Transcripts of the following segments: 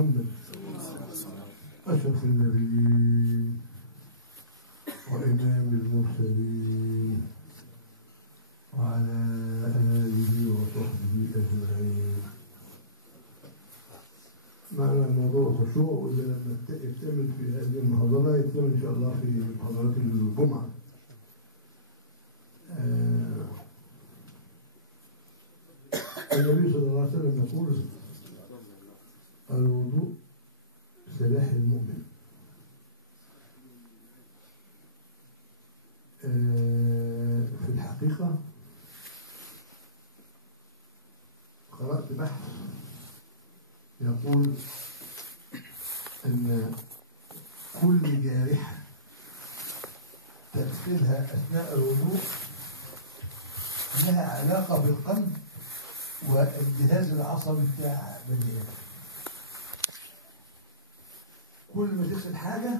محمد أشرف النبيين وإمام المرسلين وعلى آله وصحبه أجمعين. معنا الموضوع خشوع، وإذا لم يكتمل في هذه المحاضرة يكتمل إن شاء الله في محاضرات الجمعة. النبي صلى الله عليه وسلم يقول: الوضوء سلاح المؤمن. في الحقيقة قرأت بحث يقول أن كل جارحة تغسلها أثناء الوضوء لها علاقة بالقلب والجهاز العصبي بتاع بني آدم. كل ما تغسل حاجة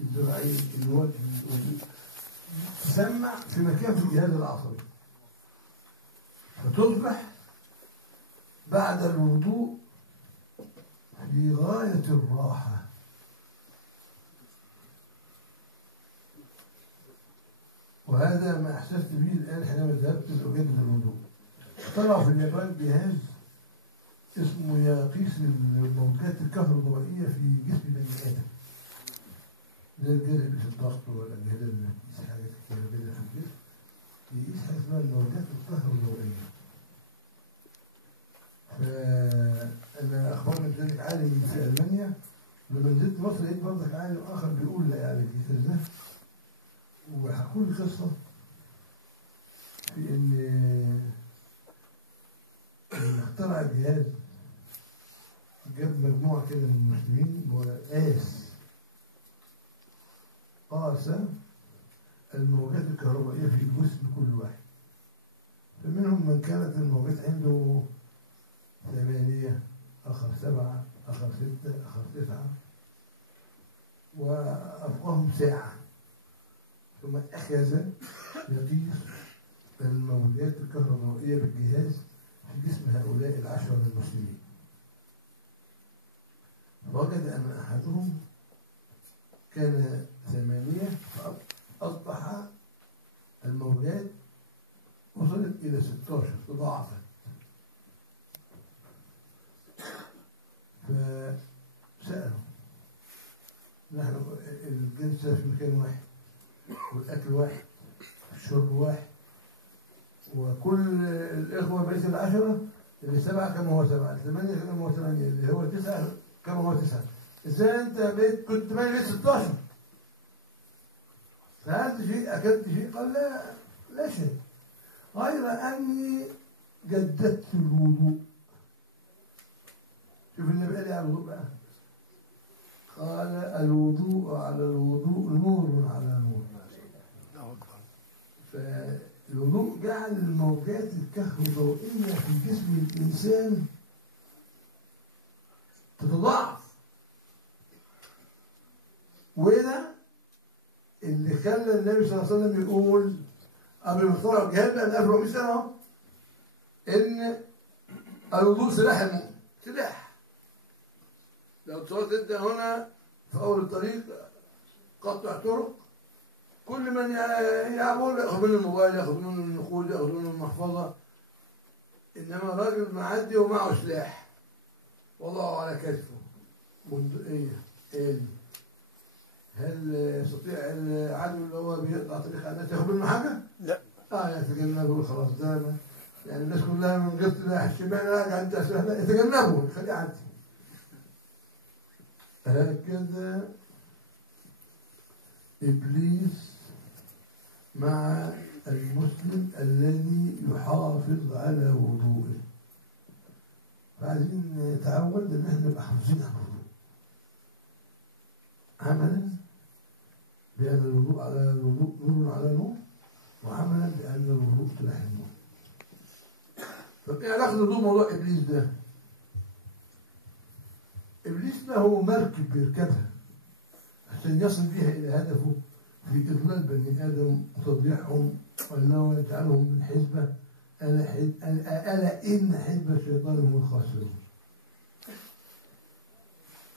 الذراعين الوجه تسمع في مكان في الجهاز العصبي، فتصبح بعد الوضوء في غاية الراحة. وهذا ما أحسست به الآن حينما ذهبت لأجدد الوضوء. طلعوا في اليابان جهاز اسمه يقيس الموجات الكهربائية في جسم بني آدم، زي الجهاز اللي في الضغط ولا الجهاز اللي بيقيس حاجات كتيرة كده في الجسم، بيقيس حاجة اسمها الموجات الكهربائية. فأنا أخبرني بذلك عالم في ألمانيا، لما نزلت مصر لقيت برضك عالم آخر بيقول لا يعني الجهاز ده، وحكوا لي قصة في إن اخترع الجهاز، جاب مجموعة كده من المسلمين قاس الموجات الكهربائية في جسم كل واحد. فمنهم من كانت الموجات عنده 8، آخر 7، آخر 6، آخر 9، وأبقاهم ساعة، ثم أخذ يقيس الموجات الكهربائية بالجهاز في جسم هؤلاء ال10 المسلمين. وجد أن أحدهم كان 8، فأصبح الموجات وصلت إلى 16، تضاعفت. فسألوا: نحن الجلسة في مكان واحد، والأكل واحد، الشرب واحد، وكل الإخوة بقيت 10 اللي 7 كما هو 7، 8 كما هو 8، اللي هو 9 كما هو 9. إزاي أنت كنت 8 بقيت 16؟ سألت شيء، أكلت شيء؟ قال: لا شيء، غير أني جددت الوضوء. شوف النبي قال على الوضوء بقى، قال: الوضوء على الوضوء نور على نور. فالوضوء جعل الموجات الكهربائية في جسم الإنسان تتضاعف، وده اللي خلى النبي صلى الله عليه وسلم يقول قبل ما يخترع الجهاز بقى من 1400 سنة إن الوضوء سلاح المؤمن. سلاح. لو تصورت أنت هنا في أول الطريق قطع طرق، كل من يعبر ياخذ منه الموبايل، ياخذ منه النقود، ياخذ منه المحفظة. إنما راجل معدي ومعه سلاح وضعه على كتفه، بندقية، آلي. هل يستطيع العدو اللي هو بيقطع طريق الناس ياخذ منه حاجة؟ لا. يتجنبه خلاص. ده يعني الناس كلها من قصد ناحية الشمال راجع أنت سهلة، يتجنبه خليه يعدي. هكذا إبليس مع المسلم الذي يحافظ على وضوءه. فعايزين نتعود ان احنا نبقى حافظين على الوضوء، عملا بأن الوضوء على الوضوء نور على نور، وعملا بأن الوضوء سلاح النور. فايه علاقة الوضوء موضوع إبليس ده؟ إبليس له مركب بيركبها عشان يصل بها إلى هدفه في إضلال بني آدم وتضييعهم، وأنه يجعلهم من حزبه. ألا إن حزب الشيطان هم الخاسرون.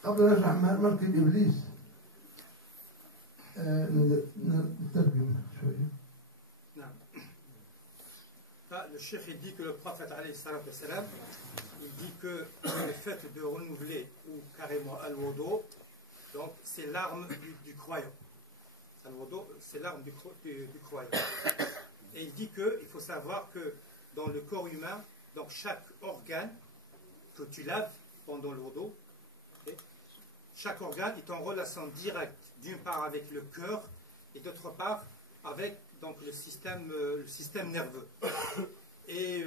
قبل أن نشرح مركب إبليس نترجم شوية. نعم. Le cheikh il dit que le prophète alayhi salam il dit que le fait de renouveler ou carrément al-wudu, donc c'est l'arme du croyant. Al-wudu, c'est l'arme du croyant. Et il dit qu'il faut savoir que dans le corps humain, donc chaque organe que tu laves pendant le wudu, okay, chaque organe est en relation directe, d'une part avec le cœur et d'autre part avec donc, le système nerveux. Et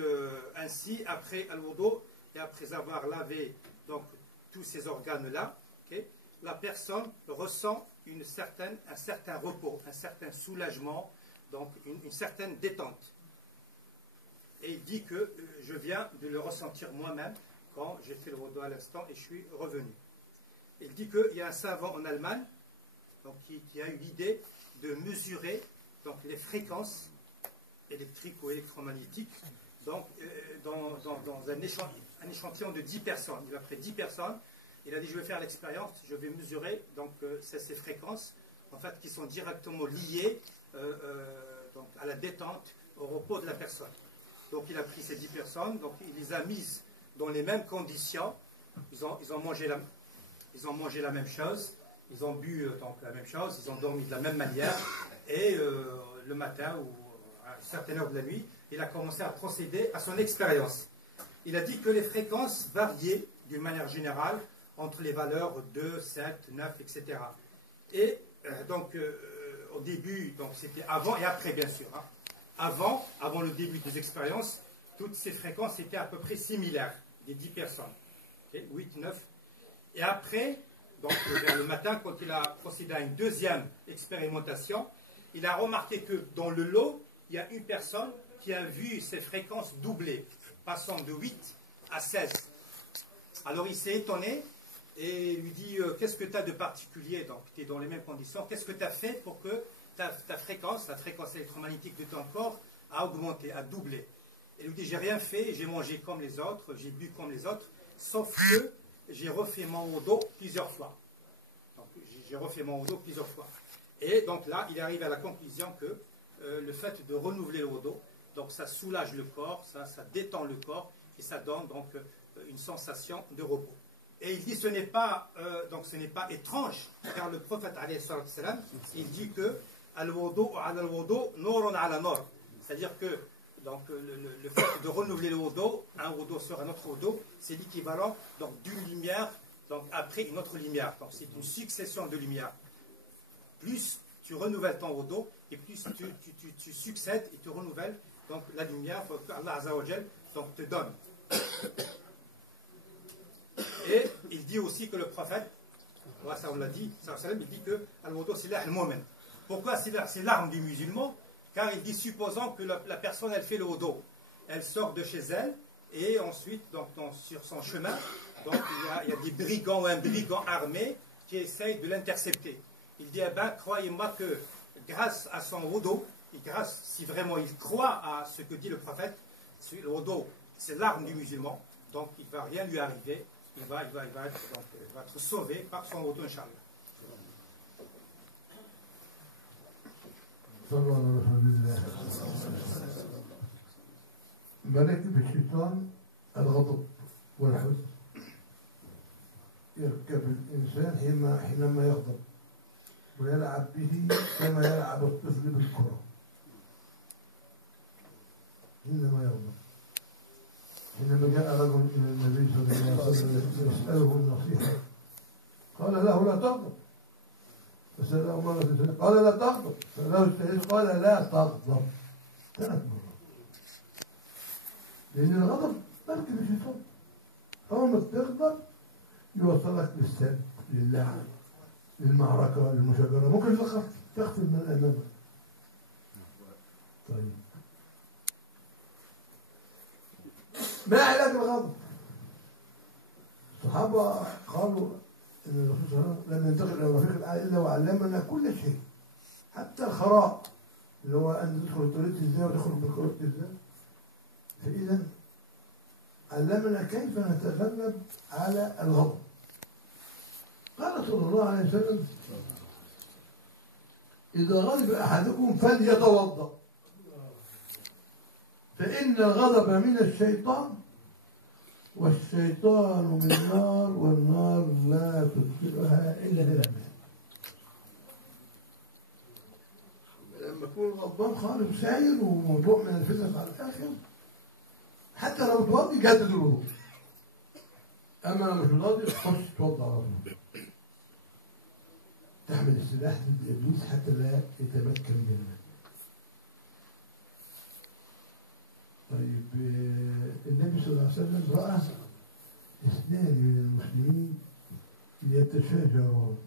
ainsi, après al-wudu, et après avoir lavé donc, tous ces organes-là, okay, la personne ressent un certain repos, un certain soulagement, donc une certaine détente. Et il dit que je viens de le ressentir moi-même quand j'ai fait le wudu à l'instant et je suis revenu. Il dit qu'il y a un savant en Allemagne donc, qui a eu l'idée de mesurer donc, les fréquences électriques ou électromagnétiques donc, dans un échantillon de 10 personnes. Il a pris 10 personnes, il a dit je vais faire l'expérience, je vais mesurer donc, ces fréquences en fait, qui sont directement liées donc, à la détente, au repos de la personne. Donc il a pris ces 10 personnes, donc il les a mises dans les mêmes conditions, ils ont mangé la même chose, ils ont bu donc, la même chose, ils ont dormi de la même manière, et le matin ou à une certaine heure de la nuit, il a commencé à procéder à son expérience. Il a dit que les fréquences variaient d'une manière générale entre les valeurs 2, 7, 9, etc. Et donc au début, donc c'était avant et après bien sûr. Hein. Avant le début des expériences, toutes ces fréquences étaient à peu près similaires, des 10 personnes. Okay, 8, 9. Et après, donc vers le matin, quand il a procédé à une deuxième expérimentation, il a remarqué que dans le lot, il y a une personne qui a vu ces fréquences doubler, passant de 8 à 16. Alors il s'est étonné et lui dit qu'est-ce que tu as de particulier? Donc tu es dans les mêmes conditions, qu'est-ce que tu as fait pour que la fréquence électromagnétique de ton corps a augmenté, a doublé? Et il lui dit j'ai rien fait, j'ai mangé comme les autres, j'ai bu comme les autres, sauf que j'ai refait mon wudu plusieurs fois. Donc j'ai refait mon wudu plusieurs fois. Et donc là, il arrive à la conclusion que le fait de renouveler le wudu, donc ça soulage le corps, ça détend le corps et ça donne donc une sensation de repos. Et il dit ce n'est pas étrange, car le prophète alayhi salam, il dit que al-wudu ala al-wudu nurun ala nur, c'est-à-dire que donc le fait de renouveler le wudu, un wudu sur un autre wudu, c'est l'équivalent donc d'une lumière donc après une autre lumière. Donc c'est une succession de lumières. Plus tu renouvelles ton wudu et plus tu succèdes et tu renouvelles donc la lumière que Allah Azza wa Jal donc te donne. Et il dit aussi que le prophète, ça on l'a dit, il dit que al-wudu c'est al-mu'min. Pourquoi c'est l'arme du musulman? Car il dit supposons que la personne elle fait le wudu, elle sort de chez elle et ensuite donc, sur son chemin, donc il y a des brigands ou un brigand armé qui essaye de l'intercepter. Il dit, eh ben, croyez-moi que grâce à son wudu, et grâce, si vraiment il croit à ce que dit le prophète, le wudu, c'est l'arme du musulman, donc il ne va rien lui arriver, il va être sauvé par son wudu, Inch'Allah. مراكب الشيطان الغضب والحزن يركب الإنسان حينما يغضب ويلعب به كما يلعب الطفل بالكرة حينما يغضب. حينما جاء رجل إلى النبي صلى الله عليه وسلم يسأله النصيحة قال له لا تغضب، فسأله مرة قال لا تغضب، سأله الثالث قال لا تغضب، 3 مرات. لأن الغضب مركب الشيطان، أول ما تغضب يوصلك للسب، للعن، للمعركة، للمشاجرة، ممكن تقتل من أمامك. طيب ما علاج الغضب؟ الصحابة قالوا إن الرسول صلى الله عليه وسلم لم ينتقل إلى الرفيق الأعلى إلا وعلمنا كل شيء، حتى الخراء اللي هو أن تدخل التواليت إزاي وتخرج من التواليت إزاي. فإذا علمنا كيف نتغلب على الغضب. قال صلى الله عليه وسلم إذا غضب أحدكم فليتوضأ فإن الغضب من الشيطان والشيطان من النار والنار لا تدخلها إلا بالماء. لما يكون غضبان خالص ساير وموضوع من الفتن على الآخر حتى لو توضي جدد الوضوء. أما لو مش راضي تخش توضأ على طول. تحمل السلاح ضد إبليس حتى لا يتمكن منه. طيب النبي صلى الله عليه وسلم رأى اثنان من المسلمين يتشاجرون.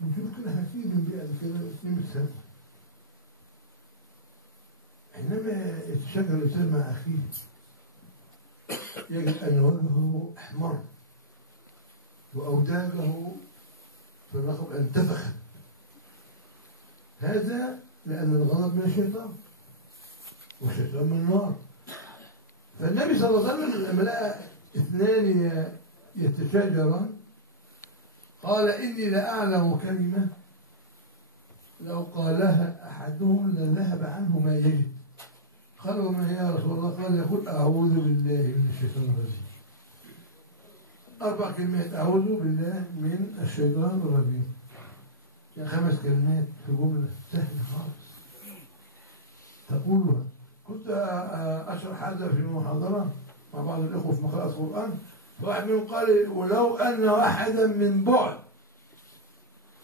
نشوف كده حكيم من بيئة كده 200 سنة. حينما يتشاجر الإنسان مع أخيه يجد أن وجهه أحمر وأوداجه في الرقب انتفخت. هذا لأن الغضب من الشيطان والشيطان من النار. فالنبي صلى الله عليه وسلم لما لقى اثنان يتشاجران قال إني لأعلم كلمة لو قالها أحدهم لذهب عنه ما يجد. قال وما هي يا رسول الله؟ قال يقول أعوذ بالله من الشيطان الرجيم. 4 كلمات أعوذ بالله من الشيطان الرجيم. يعني 5 كلمات في جملة سهلة خالص تقولها. كنت أشرح هذا في محاضرة مع بعض الإخوة في مقرأة القرآن فواحد منهم قال ولو أن واحدا من بعد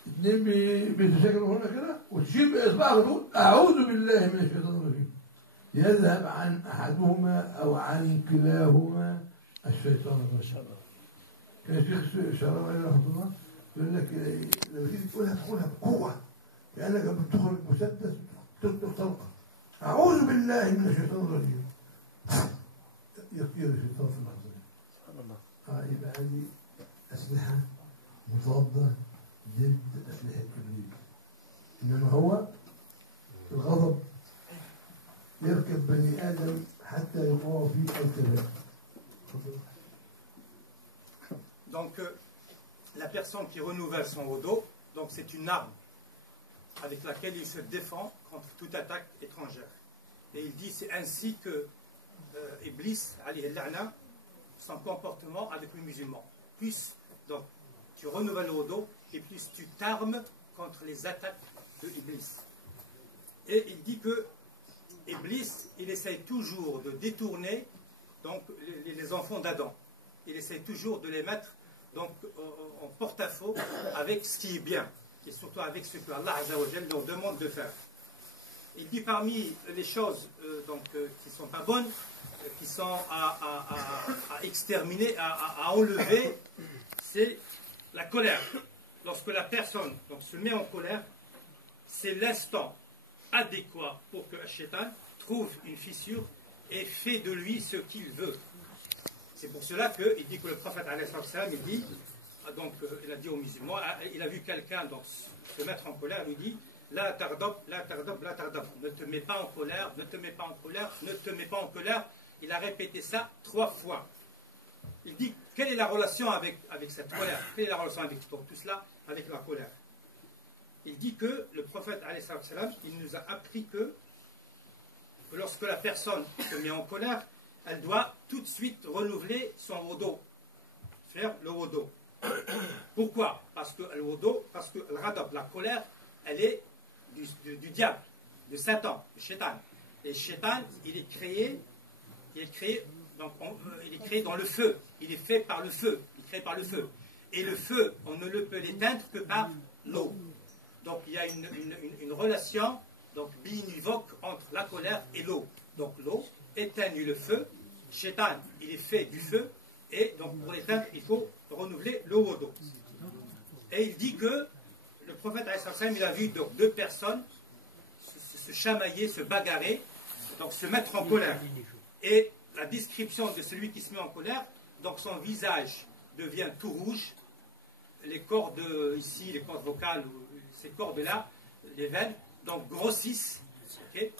2 بيتشاجروا هنا كده وتشيل بإصبعه وتقول أعوذ بالله من الشيطان الرجيم يذهب عن أحدهما أو عن كلاهما الشيطان الرجيم. كان الشيخ الشعراوي عليه رحمه الله يقول لك لما تيجي تقولها تقولها بقوة كأنك بتخرج مسدس تطلق طلقة. أعوذ بالله من الشيطان الرجيم يطير الشيطان في اللحظة دي. سبحان الله. يبقى هذه أسلحة مضادة ضد أسلحة إبليس. إنما هو الغضب يركب بني آدم حتى يقع فيه الكلام. Donc, la personne qui renouvelle son wudu, donc c'est une arme avec laquelle il se défend contre toute attaque étrangère. Et il dit c'est ainsi que Iblis, alayhi al-la'na, son comportement avec le musulman. Plus donc tu renouvelles le wudu et plus tu t'armes contre les attaques de Iblis. Et il dit que Iblis, il essaye toujours de détourner donc les enfants d'Adam. Il essaye toujours de les mettre donc en porte-à-faux avec ce qui est bien et surtout avec ce que Allah Azza wa Jal leur demande de faire. Il dit parmi les choses qui ne sont pas bonnes, qui sont à exterminer, à enlever, c'est la colère. Lorsque la personne donc, se met en colère, c'est l'instant adéquat pour que Shaitan trouve une fissure et fait de lui ce qu'il veut. C'est pour cela qu'il dit que le prophète il dit, donc il a dit aux musulmans, il a vu quelqu'un se mettre en colère, il dit la tardab, la tardab, la tardab. Ne te mets pas en colère, ne te mets pas en colère, ne te mets pas en colère. Il a répété ça 3 fois. Il dit quelle est la relation avec cette colère? Quelle est la relation avec tout cela, avec la colère? Il dit que le prophète il nous a appris que lorsque la personne se met en colère, elle doit tout de suite renouveler son wudu, faire le wudu. Pourquoi? Parce que le wudu, parce que le radab, la colère, elle est du diable, de Satan, de Shaitan. Et Shaitan, il est créé dans le feu. Il est fait par le feu. Il est créé par le feu. Et le feu, on ne le peut l'éteindre que par l'eau. Donc il y a une relation donc biunivoque entre la colère et l'eau. Donc l'eau éteigne le feu. Shaitan, il est fait du feu. Et donc pour l'éteindre, il faut renouveler le wudu. Et il dit que le prophète il a vu donc 2 personnes se chamailler, se bagarrer, donc se mettre en colère. Et la description de celui qui se met en colère, donc son visage devient tout rouge, les cordes ici, les cordes vocales, ces cordes-là, les veines, donc grossissent, okay,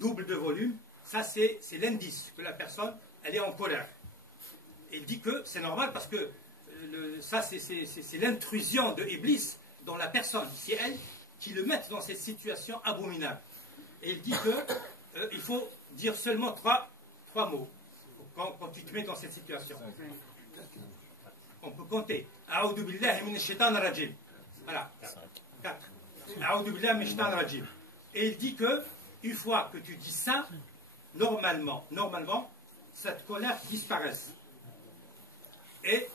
double de volume. Ça, c'est l'indice que la personne, elle est en colère. Et il dit que c'est normal parce que ça c'est l'intrusion de Iblis dans la personne. C'est elle qui le met dans cette situation abominable. Et il dit que il faut dire seulement trois mots quand tu te mets dans cette situation. On peut compter. A'udhu billahi minash shaitanir rajim. Voilà. 4. A'udhu billahi minash shaitanir rajim. Et il dit que une fois que tu dis ça, normalement, cette colère disparaisse. Et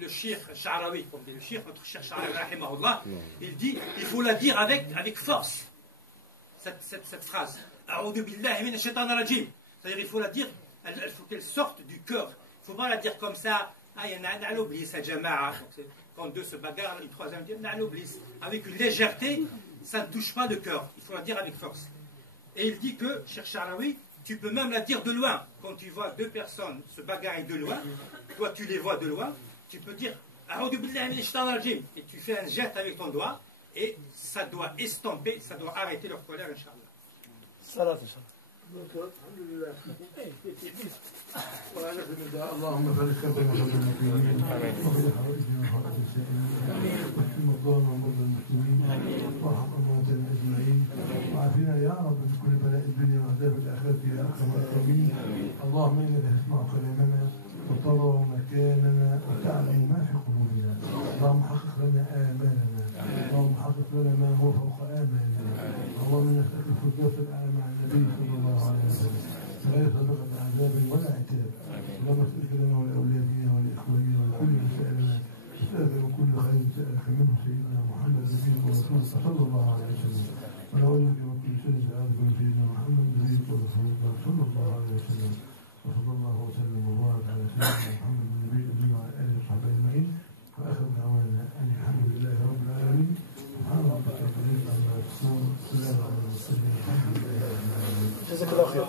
le cheikh Sha'rawi, comme dit le cheikh, notre cheikh Sha'rawi, rahimahullah, il dit, il faut la dire avec force, cette phrase. A'udhu billahi minash shaitanir rajim. C'est-à-dire, il faut la dire, il faut qu'elle sorte du cœur. Il ne faut pas la dire comme ça. Ah, il y en a un oblis, à Jama'a. Quand deux se bagarrent, une troisième dit un oblis. Avec une légèreté, ça ne touche pas le cœur. Il faut la dire avec force. Et il dit que, Cheikh Sha'rawi, tu peux même la dire de loin. Quand tu vois deux personnes se bagarrer de loin, toi tu les vois de loin, tu peux dire A'udhu billahi minash shaitanir rajim. Et tu fais un geste avec ton doigt, et ça doit estomper, ça doit arrêter leur colère, Inch'Allah. Salat, Inch'Allah. اللهم بارك كرب المسلمين وفي حوائجنا وحوائج السائلين واشف مرضانا ومرضى المسلمين وارحم امواتنا اجمعين وعافنا يا رب من كل بلاء الدنيا وعذاب الاخره يا اكرم الاكرمين. اللهم انك تسمع كلامنا وترى مكاننا وتعلم ما في قلوبنا. اللهم حقق لنا امالنا. اللهم حقق لنا ما هو فوق امالنا. اللهم نسالك الفردوس الاعلى مع النبي صلى الله عليه وسلم غير سابقة عذاب ولا عتاب. اللهم اسألك لنا ولأولادنا ولإخواننا ولكل من سألنا نسألك من كل خير سألك منه سيدنا محمد نبيك ورسولك صلى الله عليه وسلم ونعوذ بك من كل شر سألك من سيدنا محمد نبيك ورسولك صلى الله عليه وسلم وصلى الله وسلم وبارك على سيدنا محمد النبي الأمين وعلى آله وصحبه أجمعين وآخر دعوانا أن الحمد لله رب العالمين. سبحان ربك رب العزة عما يصفون وسلام على المرسلين الحمد لله رب العالمين. جزاك الله خير.